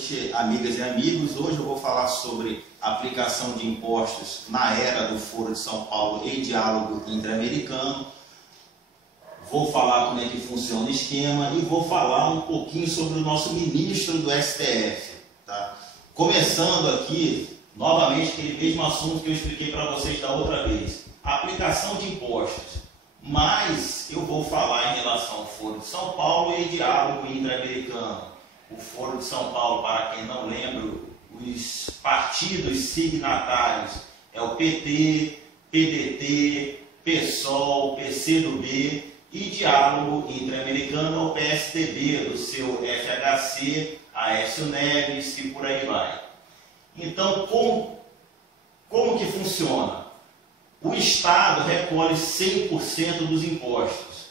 noite, amigas e amigos. Hoje eu vou falar sobre aplicação de impostos na era do Foro de São Paulo e diálogo interamericano. Vou falar como é que funciona o esquema e vou falar um pouquinho sobre o nosso ministro do STF. Tá? Começando aqui, novamente, aquele mesmo assunto que eu expliquei para vocês da outra vez. Aplicação de impostos. Mas eu vou falar em relação ao Foro de São Paulo e diálogo interamericano. O Foro de São Paulo, para quem não lembra, os partidos signatários é o PT, PDT, PSOL, PCdoB, e diálogo interamericano é o PSDB, do seu FHC, Aécio Neves e por aí vai. Então, como que funciona? O Estado recolhe 100% dos impostos.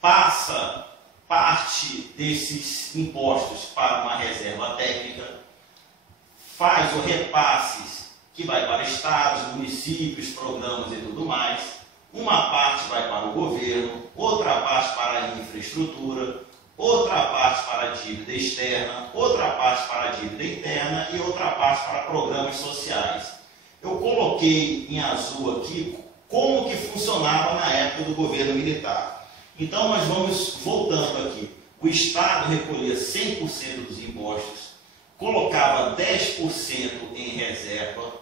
Passa parte desses impostos para uma reserva técnica, faz o repasse que vai para estados, municípios, programas e tudo mais. Uma parte vai para o governo, outra parte para a infraestrutura, outra parte para a dívida externa, outra parte para a dívida interna e outra parte para programas sociais. Eu coloquei em azul aqui como que funcionava na época do governo militar. Então nós vamos voltando aqui. O Estado recolhia 100% dos impostos, colocava 10% em reserva,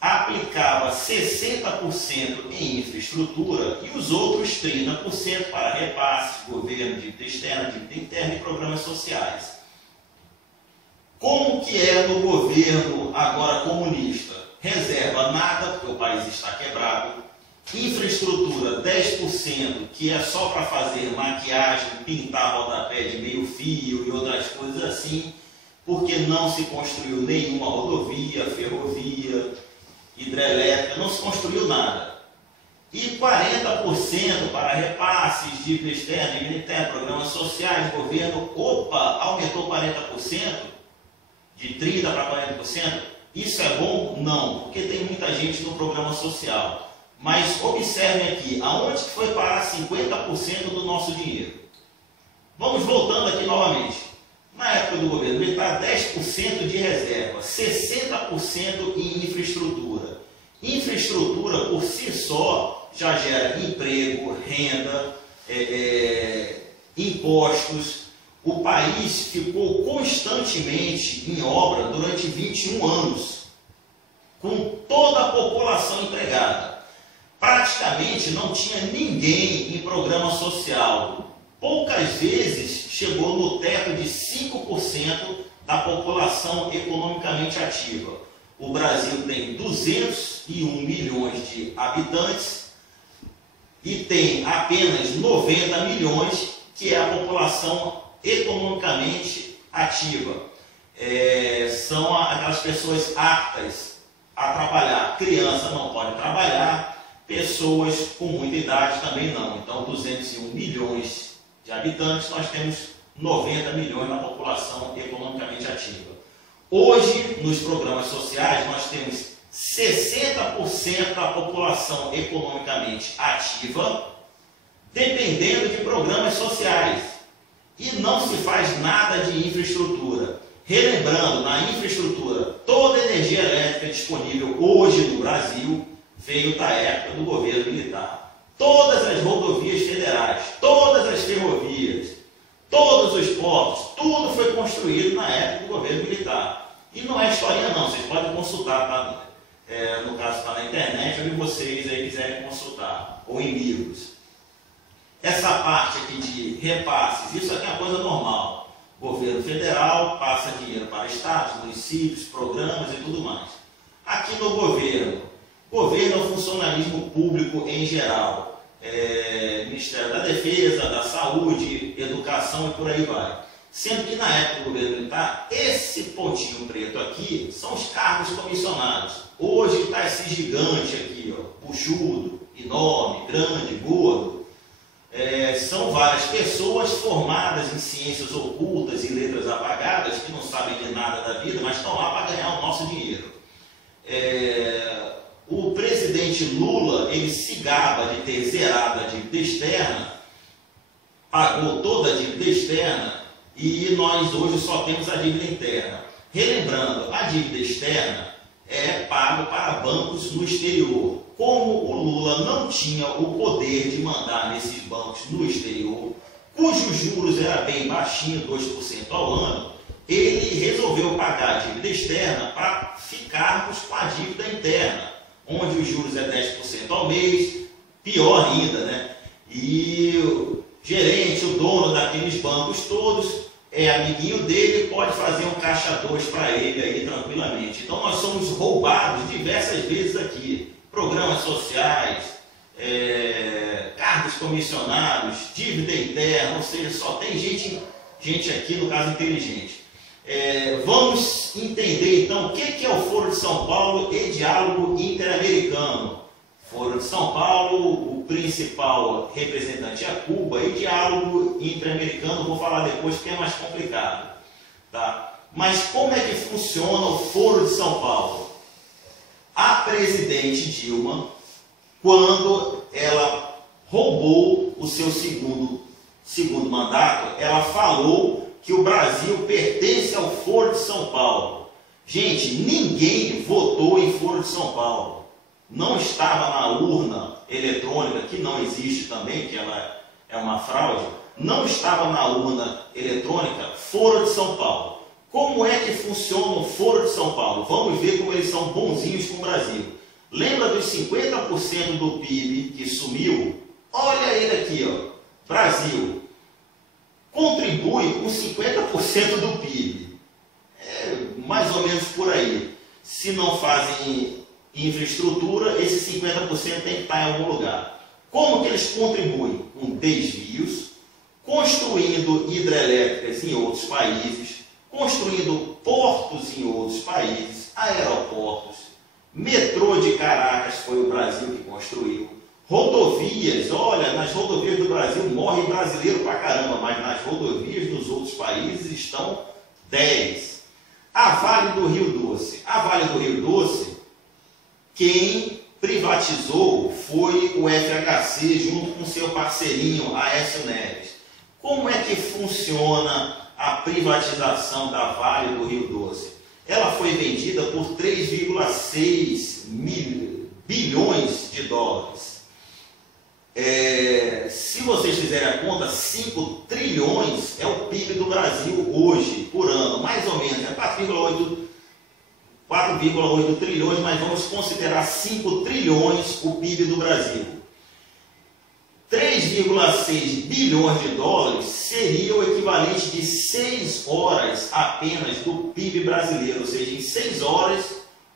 aplicava 60% em infraestrutura e os outros 30% para repasses, governo, dívida externa, dívida interna e programas sociais. Como que é no governo agora comunista? Reserva nada, porque o país está quebrado. Infraestrutura 10%, que é só para fazer maquiagem, pintar rodapé de meio fio e outras coisas assim, porque não se construiu nenhuma rodovia, ferrovia, hidrelétrica, não se construiu nada. E 40% para repasses, dívida externa, dívida interna, programas sociais, governo, aumentou 40%, de 30% para 40%. Isso é bom? Não, porque tem muita gente no programa social. Mas observem aqui, aonde que foi parar 50% do nosso dinheiro? Vamos voltando aqui novamente. Na época do governo militar, 10% de reserva, 60% em infraestrutura. Infraestrutura, por si só, já gera emprego, renda, impostos. O país ficou constantemente em obra durante 21 anos, com toda a população empregada. Praticamente não tinha ninguém em programa social. Poucas vezes chegou no teto de 5% da população economicamente ativa. O Brasil tem 201 milhões de habitantes e tem apenas 90 milhões, que é a população economicamente ativa. São aquelas pessoas aptas a trabalhar. Criança não pode trabalhar, pessoas com muita idade também não. Então, 201 milhões de habitantes, nós temos 90 milhões na população economicamente ativa. Hoje, nos programas sociais, nós temos 60% da população economicamente ativa, dependendo de programas sociais. E não se faz nada de infraestrutura. Relembrando, na infraestrutura, toda a energia elétrica disponível hoje no Brasil veio da época do governo militar. Todas as rodovias federais, todas as ferrovias, todos os portos, tudo foi construído na época do governo militar. E não é historinha não, vocês podem consultar, tá? No caso está na internet, onde vocês aí quiserem consultar, ou em livros. Essa parte aqui de repasses, isso aqui é uma coisa normal. Governo federal passa dinheiro para estados, municípios, programas e tudo mais. Aqui no governo é o funcionalismo público em geral. Ministério da Defesa, da Saúde, Educação e por aí vai. Sendo que na época do governo militar, esse pontinho preto aqui são os cargos comissionados. Hoje está esse gigante aqui, ó, puxudo, enorme, grande, gordo. São várias pessoas formadas em ciências ocultas e letras apagadas, que não sabem de nada da vida, mas estão lá para ganhar o nosso dinheiro. O presidente Lula, ele se gaba de ter zerado a dívida externa, pagou toda a dívida externa e nós hoje só temos a dívida interna. Relembrando, a dívida externa é paga para bancos no exterior. Como o Lula não tinha o poder de mandar nesses bancos no exterior, cujos juros era bem baixinho, 2% ao ano, ele resolveu pagar a dívida externa para ficarmos com a dívida interna, onde os juros é 10% ao mês, pior ainda, né? E o gerente, o dono daqueles bancos todos, é amiguinho dele, pode fazer um caixa 2 para ele aí tranquilamente. Então nós somos roubados diversas vezes aqui. Programas sociais, cargos comissionados, dívida interna, ou seja, só tem gente aqui, no caso, inteligente. Vamos entender então o que é o Foro de São Paulo e Diálogo Interamericano. Foro de São Paulo, o principal representante é Cuba, e Diálogo Interamericano, vou falar depois porque é mais complicado. Tá? Mas como é que funciona o Foro de São Paulo? A presidente Dilma, quando ela roubou o seu segundo mandato, ela falou que o Brasil pertence ao Foro de São Paulo. Gente, ninguém votou em Foro de São Paulo. Não estava na urna eletrônica, que não existe também, que ela é uma fraude, não estava na urna eletrônica Foro de São Paulo. Como é que funciona o Foro de São Paulo? Vamos ver como eles são bonzinhos com o Brasil. Lembra dos 50% do PIB que sumiu? Olha ele aqui, ó. Brasil contribui com 50% do PIB. É mais ou menos por aí. Se não fazem infraestrutura, esse 50% tem que estar em algum lugar. Como que eles contribuem? Com desvios, construindo hidrelétricas em outros países, construindo portos em outros países, aeroportos, metrô de Caracas foi o Brasil que construiu, rodovias, olha, nas rodovias do Brasil morre brasileiro pra caramba, mas nas rodovias dos outros países estão 10. A Vale do Rio Doce. A Vale do Rio Doce, quem privatizou foi o FHC junto com seu parceirinho Aécio Neves. Como é que funciona a privatização da Vale do Rio Doce? Ela foi vendida por 3,6 bilhões de dólares. Se vocês fizerem a conta, 5 trilhões é o PIB do Brasil hoje, por ano, mais ou menos, é 4,8 trilhões, mas vamos considerar 5 trilhões o PIB do Brasil. 3,6 bilhões de dólares seria o equivalente de 6 horas apenas do PIB brasileiro, ou seja, em 6 horas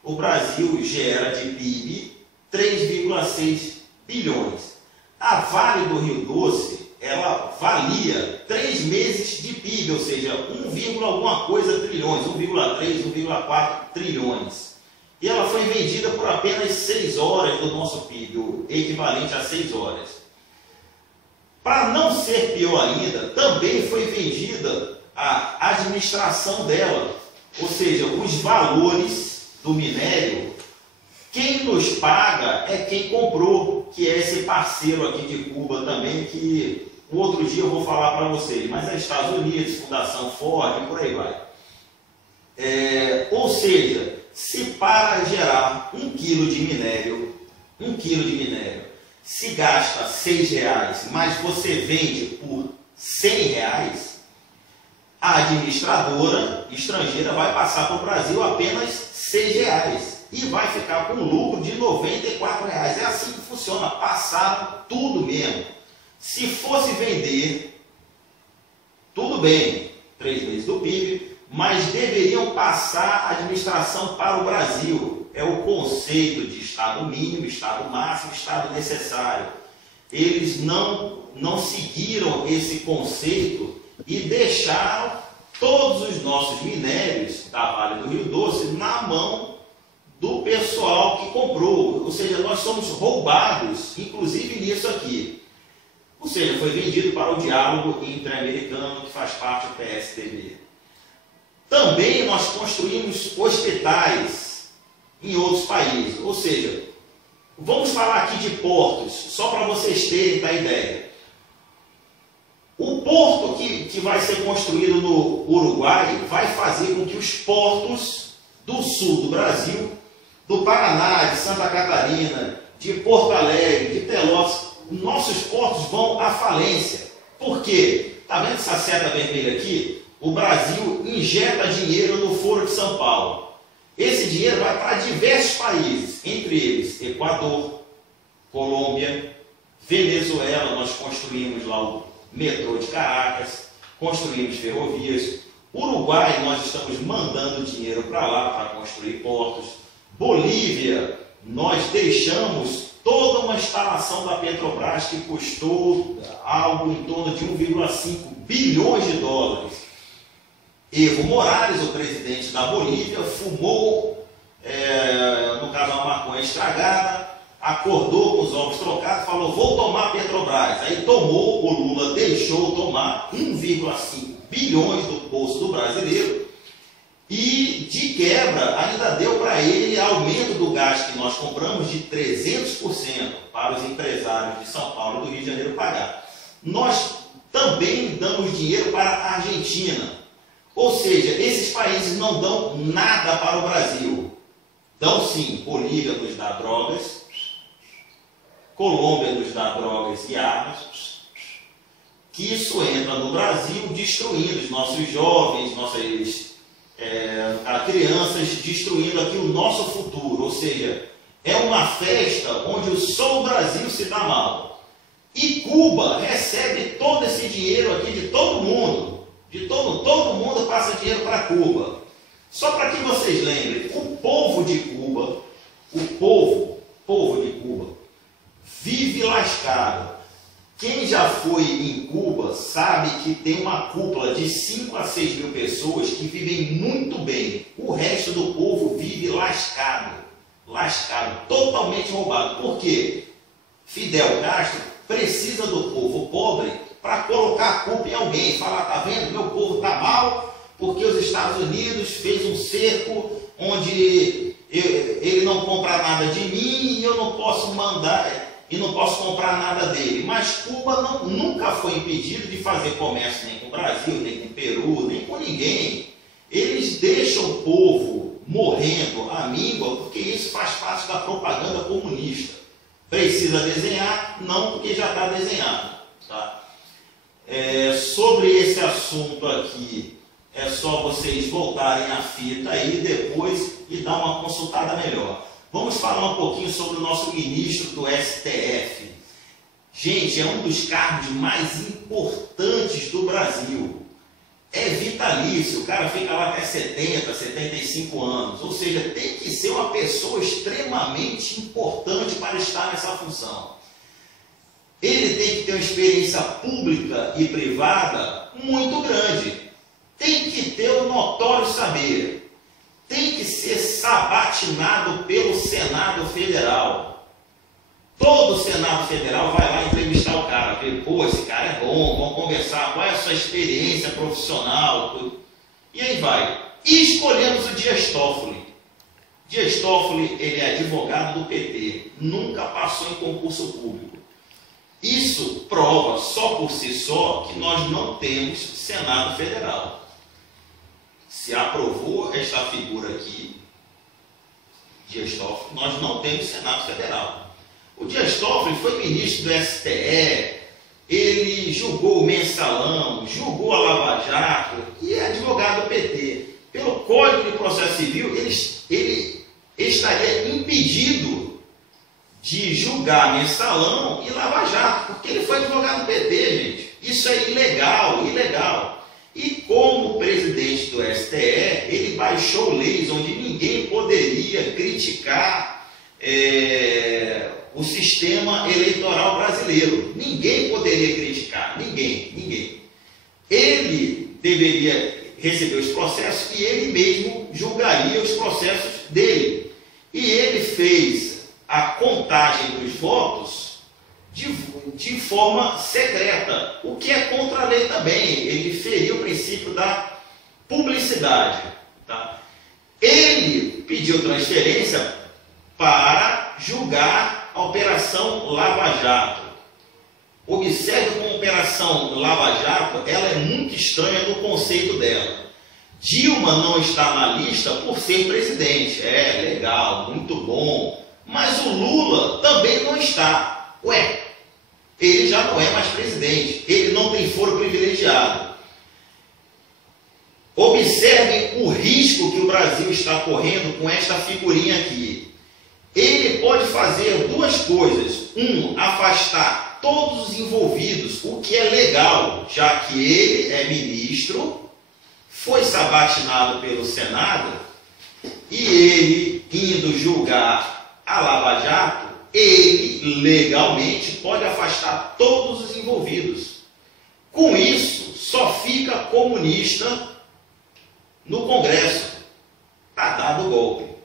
o Brasil gera de PIB 3,6 bilhões. A Vale do Rio Doce, ela valia 3 meses de PIB, ou seja, 1, alguma coisa trilhões, 1,3, 1,4 trilhões. E ela foi vendida por apenas 6 horas do nosso PIB, o equivalente a 6 horas. Para não ser pior ainda, também foi vendida a administração dela, ou seja, os valores do minério. Quem nos paga é quem comprou, que é esse parceiro aqui de Cuba também, que um outro dia eu vou falar para vocês, mas é Estados Unidos, Fundação Ford, e por aí vai. Ou seja, se para gerar 1 quilo de minério, se gasta R$6, mas você vende por R$100, a administradora estrangeira vai passar para o Brasil apenas R$6 e vai ficar com um lucro de R$94. É assim que funciona, passaram tudo mesmo. Se fosse vender, tudo bem, 3 meses do PIB, mas deveriam passar a administração para o Brasil. É o conceito de Estado mínimo, Estado máximo, Estado necessário. Eles não seguiram esse conceito e deixaram todos os nossos minérios da Vale do Rio Doce na mão do pessoal que comprou. Ou seja, nós somos roubados, inclusive nisso aqui. Ou seja, foi vendido para o Diálogo Interamericano, que faz parte do PSDB. Também nós construímos hospitais em outros países. Ou seja, vamos falar aqui de portos, só para vocês terem a ideia. O porto que vai ser construído no Uruguai vai fazer com que os portos do sul do Brasil, do Paraná, de Santa Catarina, de Porto Alegre, de Pelotas, nossos portos vão à falência. Por quê? Está vendo essa seta vermelha aqui? O Brasil injeta dinheiro no Foro de São Paulo. Esse dinheiro vai para diversos países, entre eles Equador, Colômbia, Venezuela. Nós construímos lá o metrô de Caracas, construímos ferrovias. Uruguai, nós estamos mandando dinheiro para lá para construir portos. Bolívia, nós deixamos toda uma instalação da Petrobras que custou algo em torno de 1,5 bilhões de dólares. Evo Morales, o presidente da Bolívia, fumou, no caso, uma maconha estragada, acordou com os ovos trocados, falou, vou tomar a Petrobras. Aí tomou, o Lula deixou tomar 1,5 bilhões do bolso do brasileiro e, de quebra, ainda deu para ele aumento do gás que nós compramos de 300% para os empresários de São Paulo e do Rio de Janeiro pagar. Nós também damos dinheiro para a Argentina. Ou seja, esses países não dão nada para o Brasil. Dão sim, Bolívia nos dá drogas, Colômbia nos dá drogas e armas, que isso entra no Brasil destruindo os nossos jovens, nossas crianças, destruindo aqui o nosso futuro. Ou seja, é uma festa onde só o Brasil se dá mal. E Cuba recebe todo esse dinheiro aqui de todo mundo. Todo mundo passa dinheiro para Cuba. Só para que vocês lembrem, o povo de Cuba, povo de Cuba, vive lascado. Quem já foi em Cuba sabe que tem uma cúpula de 5 a 6 mil pessoas que vivem muito bem. O resto do povo vive lascado, totalmente roubado. Por quê? Fidel Castro precisa do povo pobre para colocar a culpa em alguém. Falar, tá vendo, meu povo está mal porque os Estados Unidos fez um cerco onde ele não compra nada de mim e eu não posso mandar e não posso comprar nada dele. Mas Cuba nunca foi impedido de fazer comércio nem com o Brasil, nem com o Peru, nem com ninguém. Eles deixam o povo morrendo à míngua porque isso faz parte da propaganda comunista. Precisa desenhar? Não, porque já está desenhado. Tá? Sobre esse assunto aqui, é só vocês voltarem a fita aí depois e dar uma consultada melhor. Vamos falar um pouquinho sobre o nosso ministro do STF. Gente, é um dos cargos mais importantes do Brasil. É vitalício, o cara fica lá até 70, 75 anos. Ou seja, tem que ser uma pessoa extremamente importante para estar nessa função. Ele tem que ter uma experiência pública e privada muito grande. Tem que ter o notório saber. Tem que ser sabatinado pelo Senado Federal. Todo o Senado Federal vai lá entrevistar o cara. Porque, pô, esse cara é bom, vamos conversar, qual é a sua experiência profissional. E aí vai. E escolhemos o Dias Toffoli. Dias Toffoli, ele é advogado do PT. Nunca passou em concurso público. Isso prova, só por si só, que nós não temos Senado Federal. Se aprovou esta figura aqui, Dias Toffoli, nós não temos Senado Federal. O Dias Toffoli foi ministro do STE, ele julgou o Mensalão, julgou a Lava Jato e é advogado do PT. Pelo Código de Processo Civil, ele estaria impedido de julgar Mensalão e Lava Jato, porque ele foi advogado do PT, gente. Isso é ilegal. E como presidente do STE, ele baixou leis onde ninguém poderia criticar o sistema eleitoral brasileiro. Ninguém poderia criticar, ninguém. Ele deveria receber os processos e ele mesmo julgaria os processos dele. E ele fez a contagem dos votos de forma secreta, o que é contra a lei também. Ele feriu o princípio da publicidade. Tá? Ele pediu transferência para julgar a Operação Lava Jato. Observe como a Operação Lava Jato, ela é muito estranha no conceito dela. Dilma não está na lista por ser presidente. É, legal, muito bom. Mas o Lula também não está. Ué, ele já não é mais presidente. Ele não tem foro privilegiado. Observem o risco que o Brasil está correndo com esta figurinha aqui. Ele pode fazer duas coisas. Afastar todos os envolvidos, o que é legal, já que ele é ministro, foi sabatinado pelo Senado, e ele, indo julgar a Lava Jato, ele legalmente pode afastar todos os envolvidos. Com isso, só fica comunista no Congresso. Está dado o golpe.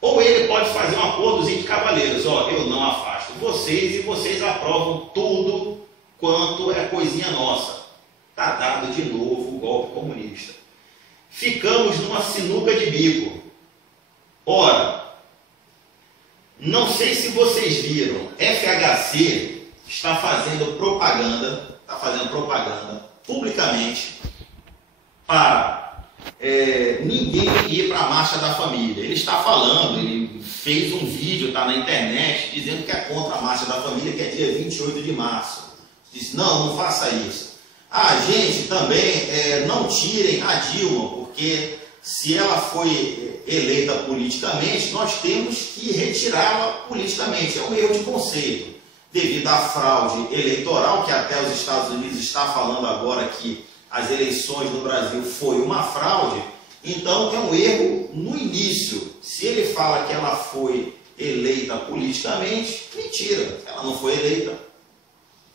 Ou ele pode fazer um acordozinho de cavaleiros. Ó, eu não afasto vocês e vocês aprovam tudo quanto é coisinha nossa. Está dado de novo o golpe comunista. Ficamos numa sinuca de bico. Ora, não sei se vocês viram, FHC está fazendo propaganda publicamente para ninguém ir para a Marcha da Família. Ele está falando, ele fez um vídeo, está na internet, dizendo que é contra a Marcha da Família, que é dia 28 de março. Diz, não faça isso. Gente, também não tirem a Dilma, porque se ela foi eleita politicamente, nós temos que retirá-la politicamente. É um erro de conceito. Devido à fraude eleitoral, que até os Estados Unidos está falando agora que as eleições no Brasil foi uma fraude, então é um erro no início. Se ele fala que ela foi eleita politicamente, mentira, ela não foi eleita,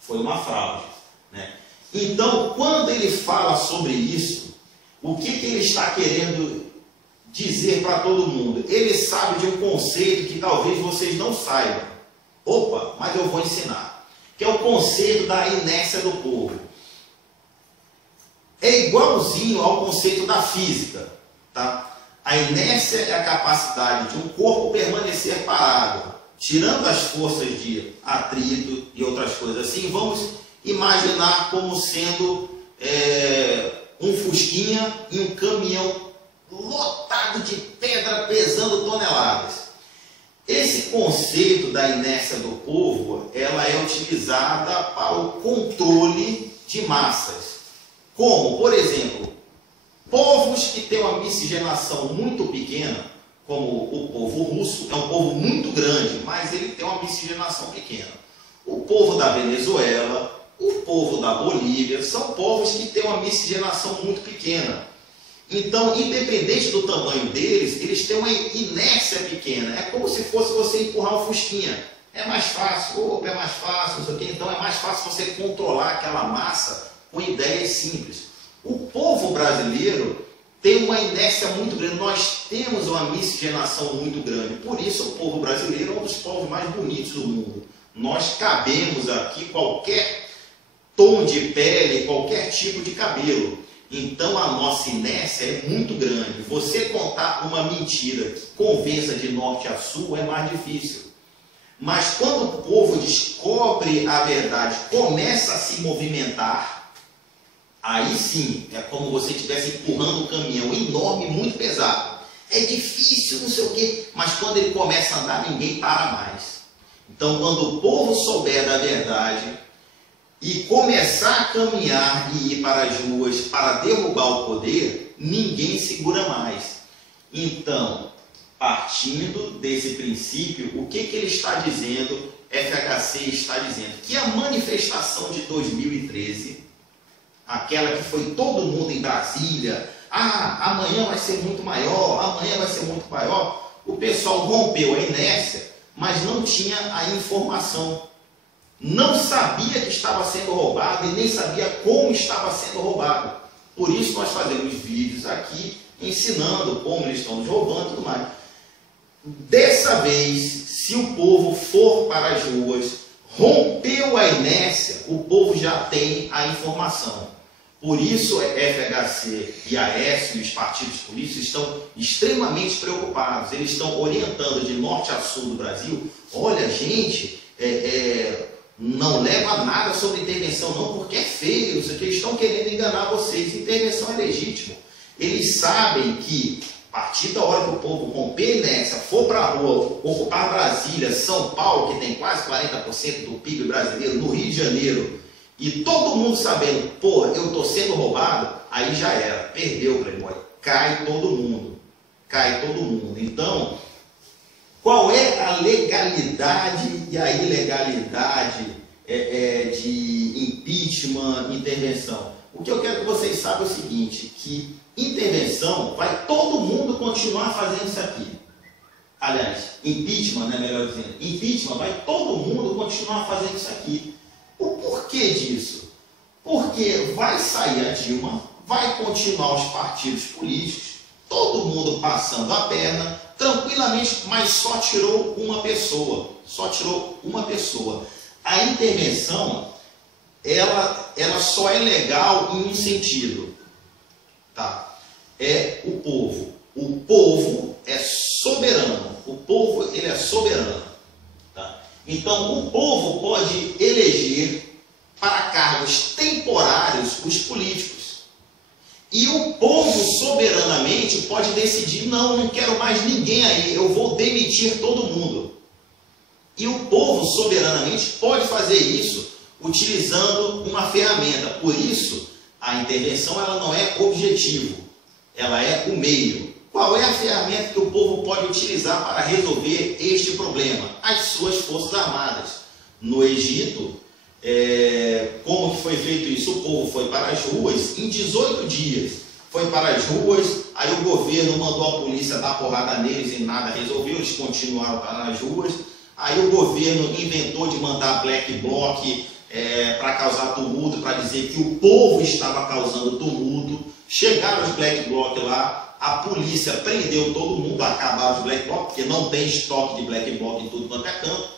foi uma fraude, né? Então, quando ele fala sobre isso, o que ele está querendo dizer para todo mundo? Ele sabe de um conceito que talvez vocês não saibam. Opa, mas eu vou ensinar. Que é o conceito da inércia do povo. É igualzinho ao conceito da física, tá? A inércia é a capacidade de um corpo permanecer parado, tirando as forças de atrito e outras coisas assim. Vamos imaginar como sendo um fusquinha e um caminhão lotado de pedra pesando toneladas. Esse conceito da inércia do povo, ela é utilizada para o controle de massas. Como, por exemplo, povos que têm uma miscigenação muito pequena, como o povo russo, é um povo muito grande, mas ele tem uma miscigenação pequena. O povo da Venezuela, o povo da Bolívia, são povos que têm uma miscigenação muito pequena. Então, independente do tamanho deles, eles têm uma inércia pequena. É como se fosse você empurrar um fusquinha. É mais fácil, não sei o quê. Então é mais fácil você controlar aquela massa com ideias simples. O povo brasileiro tem uma inércia muito grande. Nós temos uma miscigenação muito grande. Por isso o povo brasileiro é um dos povos mais bonitos do mundo. Nós cabemos aqui qualquer tom de pele, qualquer tipo de cabelo. Então a nossa inércia é muito grande. Você contar uma mentira que convença de norte a sul é mais difícil. Mas quando o povo descobre a verdade, começa a se movimentar, aí sim, é como você estivesse empurrando um caminhão enorme, muito pesado. É difícil, não sei o quê, mas quando ele começa a andar, ninguém para mais. Então, quando o povo souber da verdade e começar a caminhar e ir para as ruas para derrubar o poder, ninguém segura mais. Então, partindo desse princípio, o que ele está dizendo, FHC está dizendo? Que a manifestação de 2013, aquela que foi todo mundo em Brasília, amanhã vai ser muito maior, o pessoal rompeu a inércia, mas não tinha a informação. Não sabia que estava sendo roubado e nem sabia como estava sendo roubado. Por isso nós fazemos vídeos aqui ensinando como eles estão nos roubando e tudo mais. Dessa vez, se o povo for para as ruas, rompeu a inércia, o povo já tem a informação. Por isso, a FHC e a Aécio e os partidos políticos estão extremamente preocupados. Eles estão orientando de norte a sul do Brasil. Olha, gente, Não leva nada sobre intervenção não, porque é feio, isso aqui eles estão querendo enganar vocês. Intervenção é legítimo. Eles sabem que a partir da hora que o povo romper nessa, for para a rua, ocupar Brasília, São Paulo, que tem quase 40% do PIB brasileiro, no Rio de Janeiro, e todo mundo sabendo, pô, eu estou sendo roubado, aí já era, perdeu o Playboy, cai todo mundo, cai todo mundo. Então, qual é a legalidade e a ilegalidade de impeachment, intervenção? O que eu quero que vocês saibam é o seguinte, que intervenção vai todo mundo continuar fazendo isso aqui. Aliás, impeachment, né, melhor dizendo, impeachment vai todo mundo continuar fazendo isso aqui. O porquê disso? Porque vai sair a Dilma, vai continuar os partidos políticos, todo mundo passando a perna, tranquilamente, mas só tirou uma pessoa. Só tirou uma pessoa. A intervenção, ela só é legal em um sentido. Tá? É o povo. O povo é soberano. O povo, ele é soberano. Tá? Então, o povo pode eleger para cargos temporários os políticos. E o povo soberanamente pode decidir, não quero mais ninguém aí, eu vou demitir todo mundo. E o povo soberanamente pode fazer isso utilizando uma ferramenta. Por isso, a intervenção ela não é objetivo, ela é o meio. Qual é a ferramenta que o povo pode utilizar para resolver este problema? As suas forças armadas. No Egito, como que foi feito isso? O povo foi para as ruas em 18 dias. Foi para as ruas, aí o governo mandou a polícia dar porrada neles e nada resolveu, eles continuaram para as ruas. Aí o governo inventou de mandar black bloc para causar tumulto, para dizer que o povo estava causando tumulto. Chegaram os black bloc lá, a polícia prendeu todo mundo, acabaram os black bloc, porque não tem estoque de black bloc em tudo quanto é canto.